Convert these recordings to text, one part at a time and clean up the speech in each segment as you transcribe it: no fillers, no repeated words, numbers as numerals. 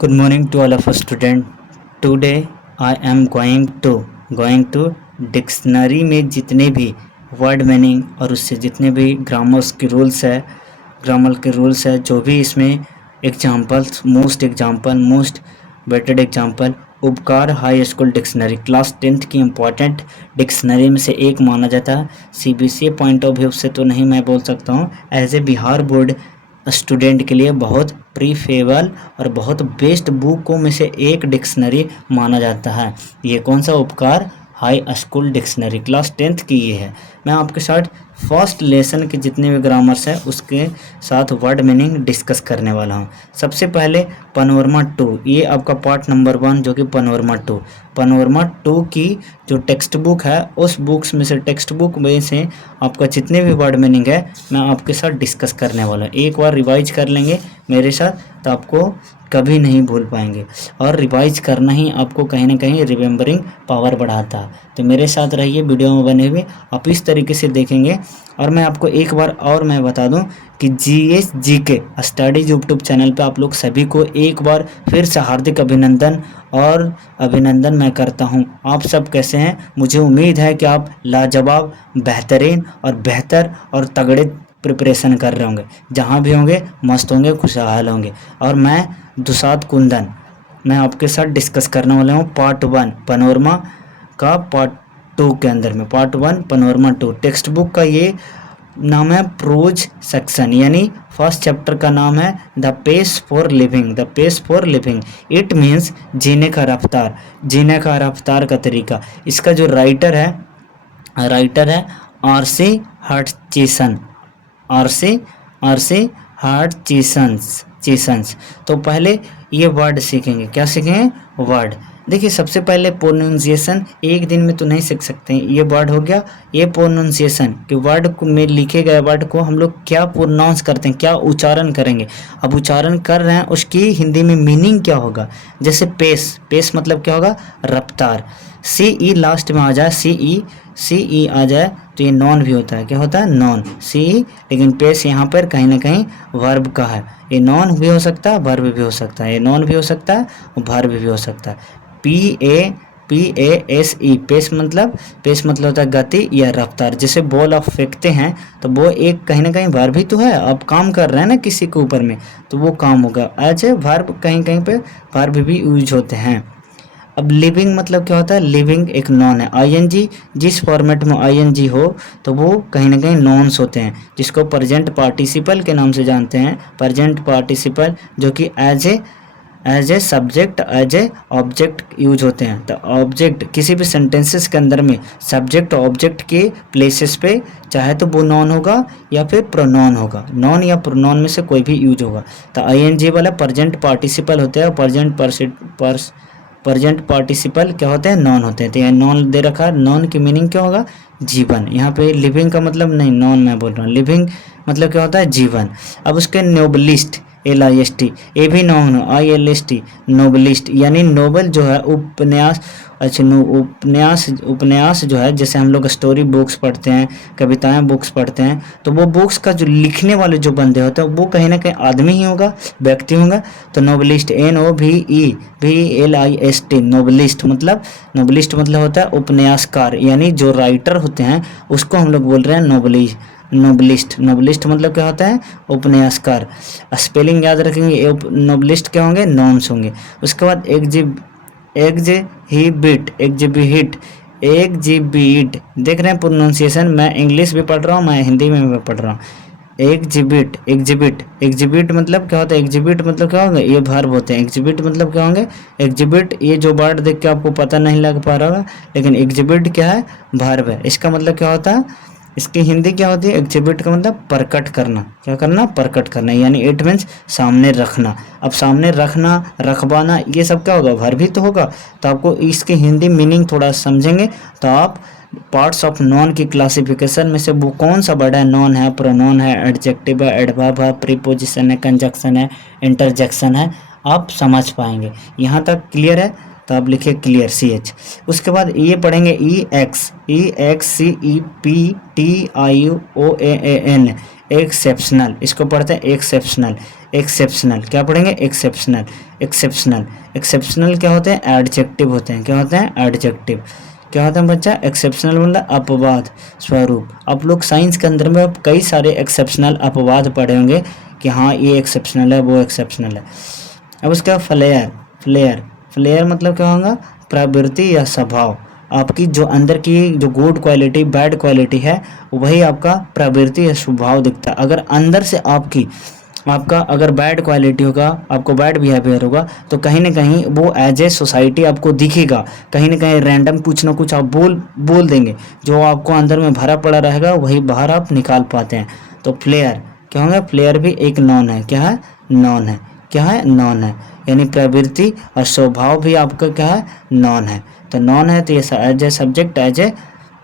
Good morning to all of us student. Today I am going to dictionary में जितने भी word meaning और उससे जितने भी ग्रामर के रूल्स है जो भी इसमें मोस्ट बेटेड एग्जाम्पल उपकार high school dictionary class 10th की इम्पॉर्टेंट डिक्शनरी में से एक माना जाता है। सीबीएसई पॉइंट ऑफ व्यू से तो नहीं मैं बोल सकता हूँ, as a Bihar board student के लिए बहुत प्रीफेबल और बहुत बेस्ट बुकों में से एक डिक्शनरी माना जाता है। ये कौन सा उपकार high school dictionary class 10th की ये है। मैं आपके साथ फर्स्ट लेसन के जितने भी ग्रामर्स हैं उसके साथ वर्ड मीनिंग डिस्कस करने वाला हूँ। सबसे पहले पनोरमा 2, ये आपका पार्ट नंबर 1 जो कि पनोरमा 2 की जो टेक्स्ट बुक है उस बुक्स में से टेक्स्ट बुक में से आपका जितने भी वर्ड मीनिंग है मैं आपके साथ डिस्कस करने वाला हूँ। एक बार रिवाइज कर लेंगे मेरे साथ तो आपको कभी नहीं भूल पाएंगे, और रिवाइज करना ही आपको कहीं ना कहीं रिमेंबरिंग पावर बढ़ाता है। तो मेरे साथ रहिए, वीडियो में बने हुए आप इस तरीके से देखेंगे। और मैं आपको एक बार और मैं बता दूं कि GS GK studies YouTube channel पे आप लोग सभी को एक बार फिर से हार्दिक अभिनंदन मैं करता हूं। आप सब कैसे हैं? मुझे उम्मीद है कि आप लाजवाब, बेहतरीन और बेहतर और तगड़े प्रिपरेशन कर रहे होंगे। जहाँ भी होंगे मस्त होंगे, खुशहाल होंगे। और मैं दुसाद कुंदन मैं आपके साथ डिस्कस करने वाला हूँ पार्ट 1 पनोरमा का पार्ट 2 के अंदर में। पार्ट 1 पनोरमा 2 टेक्स्ट बुक का ये नाम है प्रोज सेक्शन, यानी फर्स्ट चैप्टर का नाम है the pace for living. It means जीने का रफ्तार का तरीका। इसका जो राइटर है आरसी हटचिसंस। तो पहले ये वर्ड सीखेंगे। क्या सीखेंगे? वर्ड। देखिए, सबसे पहले प्रोनाउंसिएशन एक दिन में तो नहीं सीख सकते हैं। ये वर्ड हो गया, ये प्रोनाउंसिएशन कि वर्ड में लिखे गए वर्ड को हम लोग क्या प्रोनाउंस करते हैं, क्या उच्चारण करेंगे। अब उच्चारण कर रहे हैं, उसकी हिंदी में मीनिंग क्या होगा। जैसे पेस मतलब क्या होगा? रफ्तार। CE लास्ट में आ जाए, CE आ जाए तो ये नॉन भी होता है। क्या होता है? Non, CE। लेकिन पेस यहाँ पर कहीं ना कहीं वर्ब का है। ये नॉन भी हो सकता है, वर्ब भी हो सकता है। ये नॉन भी हो सकता है और वर्ब भी हो सकता है। PASE पेस मतलब होता है गति या रफ्तार। जैसे बॉल आप फेंकते हैं तो वो एक कहीं ना कहीं वर्ब ही तो है। आप काम कर रहे हैं ना किसी के ऊपर में, तो वो काम होगा। एज ए वर्ब कहीं कहीं पे वर्ब भी यूज होते हैं। अब लिविंग मतलब क्या होता है? लिविंग एक नॉन है। ING जिस फॉर्मेट में ING हो तो वो कहीं ना कहीं नॉन्स होते हैं, जिसको प्रेजेंट पार्टिसिपल के नाम से जानते हैं। प्रेजेंट पार्टिसिपल जो कि as a subject, as a object use होते हैं। तो ऑब्जेक्ट किसी भी सेंटेंसेस के अंदर में सब्जेक्ट ऑब्जेक्ट के प्लेसेस पे चाहे तो वो नॉन होगा या फिर प्रोनाउन होगा। नॉन या प्रोनाउन में से कोई भी यूज होगा। तो ING वाला प्रेजेंट पार्टिसिपल होता है और प्रेजेंट पार्टिसिपल क्या होते हैं? नॉन होते हैं। तो यहाँ नॉन दे रखा है। नॉन की मीनिंग क्या होगा? जीवन। यहाँ पे लिविंग का मतलब नहीं, नॉन मैं बोल रहा हूँ। लिविंग मतलब क्या होता है? जीवन। अब उसके नोबलिस्ट, LIST, ये भी नॉन हो, ILST, नोबलिस्ट यानी नोबल जो है उपन्यास। अच्छा, उपन्यास जो है, जैसे हम लोग स्टोरी बुक्स पढ़ते हैं, कविताएं बुक्स पढ़ते हैं, तो वो बुक्स का जो लिखने वाले जो बंदे होते हैं वो कहीं ना कहीं आदमी ही होगा, व्यक्ति होगा। तो नोबलिस्ट, NOVELIST, नोबलिस्ट मतलब होता है उपन्यासकार, यानी जो राइटर होते हैं उसको हम लोग बोल रहे हैं नोबलिस्ट मतलब क्या होता है? उपन्यासकार। स्पेलिंग याद रखेंगे। नोबलिस्ट क्या होंगे? नॉन्स होंगे। उसके बाद एग्जिबिट देख रहे हैं प्रोनाउंसिएशन। मैं इंग्लिश भी पढ़ रहा हूँ, मैं हिंदी में भी पढ़ रहा हूँ। एग्जिबिट मतलब क्या होता है? एग्जिबिट मतलब क्या होंगे? ये वर्ब होते हैं। एग्जिबिट मतलब क्या होंगे? एग्जिबिट, ये जो वर्ड देख के आपको पता नहीं लग पा रहा होगा, लेकिन एग्जिबिट क्या है? वर्ब है। इसका मतलब क्या होता है? इसकी हिंदी क्या होती है? एग्जिबिट का मतलब प्रकट करना। क्या करना? प्रकट करना, यानी इट मीन्स सामने रखना। अब सामने रखना, रखवाना, ये सब क्या होगा? वर्ब भी तो होगा। तो आपको इसकी हिंदी मीनिंग थोड़ा समझेंगे तो आप पार्ट्स ऑफ नॉन की क्लासिफिकेशन में से वो कौन सा वर्ड है? नॉन है, प्रोनाउन है, एडजेक्टिव है, एडवर्ब है, प्रीपोजिशन है, कंजक्शन है, इंटरजेक्शन है, आप समझ पाएंगे। यहाँ तक क्लियर है? तो आप लिखिए क्लियर, CH। उसके बाद ये पढ़ेंगे EXCEPTIOAN, एक्सेप्शनल। इसको पढ़ते हैं एक्सेप्शनल। एक्सेप्शनल, क्या पढ़ेंगे? एक्सेप्शनल। एक्सेप्शनल, एक्सेप्शनल क्या होते हैं? एडजेक्टिव होते हैं। क्या होते हैं? एडजेक्टिव। क्या होता है बच्चा? एक्सेप्शनल मतलब अपवाद स्वरूप। आप लोग साइंस के अंदर में अब कई सारे एक्सेप्शनल अपवाद पढ़े होंगे कि हाँ ये एक्सेप्शनल है, वो एक्सेप्शनल है। अब उसका फ्लेयर, फ्लेयर, फ्लेयर मतलब क्या होगा? प्रवृत्ति या स्वभाव। आपकी जो अंदर की जो गुड क्वालिटी बैड क्वालिटी है वही आपका प्रवृत्ति या स्वभाव दिखता है। अगर अंदर से आपका अगर बैड क्वालिटी होगा, आपको बैड बिहेवियर होगा, तो कहीं ना कहीं वो एज ए सोसाइटी आपको दिखेगा। कहीं ना कहीं रैंडम कुछ ना कुछ आप बोल देंगे, जो आपको अंदर में भरा पड़ा रहेगा वही बाहर आप निकाल पाते हैं। तो फ्लेयर क्या होगा? फ्लेयर भी एक नॉन है। क्या है? नॉन है। क्या है? नॉन है। यानी प्रवृत्ति और स्वभाव भी आपका क्या है? नॉन है। तो नॉन है तो ये as a subject as a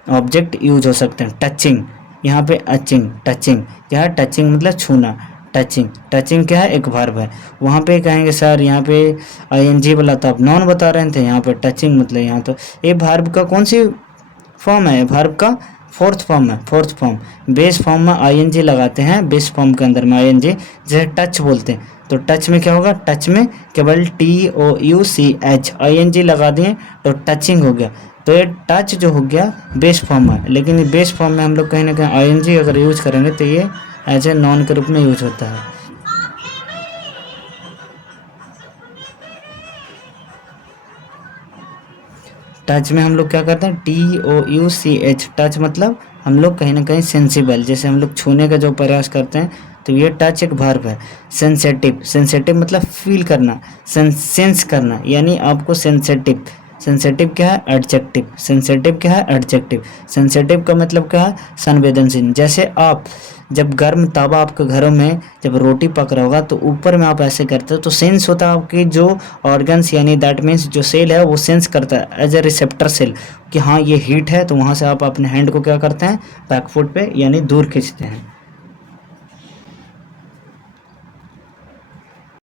object use हो सकते हैं। टचिंग, यहाँ पे अचिंग, टचिंग क्या है? टचिंग मतलब छूना। टचिंग, टचिंग क्या है? एक वर्ब है। वहाँ पे कहेंगे सर यहाँ पे आईएनजी वाला तो आप नॉन बता रहे थे, यहाँ पे टचिंग मतलब यहाँ तो ये वर्ब का कौन सी फॉर्म है? वर्ब का फोर्थ फॉर्म है। फोर्थ फॉर्म, बेस फॉर्म में आईएनजी लगाते हैं, बेस फॉर्म के अंदर में आईएनजी। जैसे टच बोलते हैं तो टच में क्या होगा? टच में केवल TOUCH आईएनजी लगा दिए तो टचिंग हो गया। तो ये टच जो हो गया बेस फॉर्म है, लेकिन बेस फॉर्म में हम लोग कहीं ना कहीं आईएनजी अगर यूज करेंगे तो ये एज ए नॉन के रूप में यूज होता है। टच में हम लोग क्या करते हैं? TOUCH, टच मतलब हम लोग कहीं ना कहीं सेंसिबल, जैसे हम लोग छूने का जो प्रयास करते हैं तो ये टच एक वर्ब है। सेंसेटिव, सेंसेटिव मतलब फील करना, सेंस करना, यानी आपको सेंसेटिव। सेंसेटिव क्या है? एडजेक्टिव। सेंसेटिव क्या है? एडजेक्टिव। सेंसेटिव का मतलब क्या है? संवेदनशील। जैसे आप जब गर्म तवा आपके घरों में जब रोटी पक रहा होगा तो ऊपर में आप ऐसे करते हो तो सेंस होता है आपकी जो ऑर्गन्स, यानी दैट मीन्स जो सेल है वो सेंस करता है एज ए रिसेप्टर सेल कि हाँ ये हीट है, तो वहाँ से आप अपने हैंड को क्या करते हैं? बैकफुट पे यानी दूर खींचते हैं।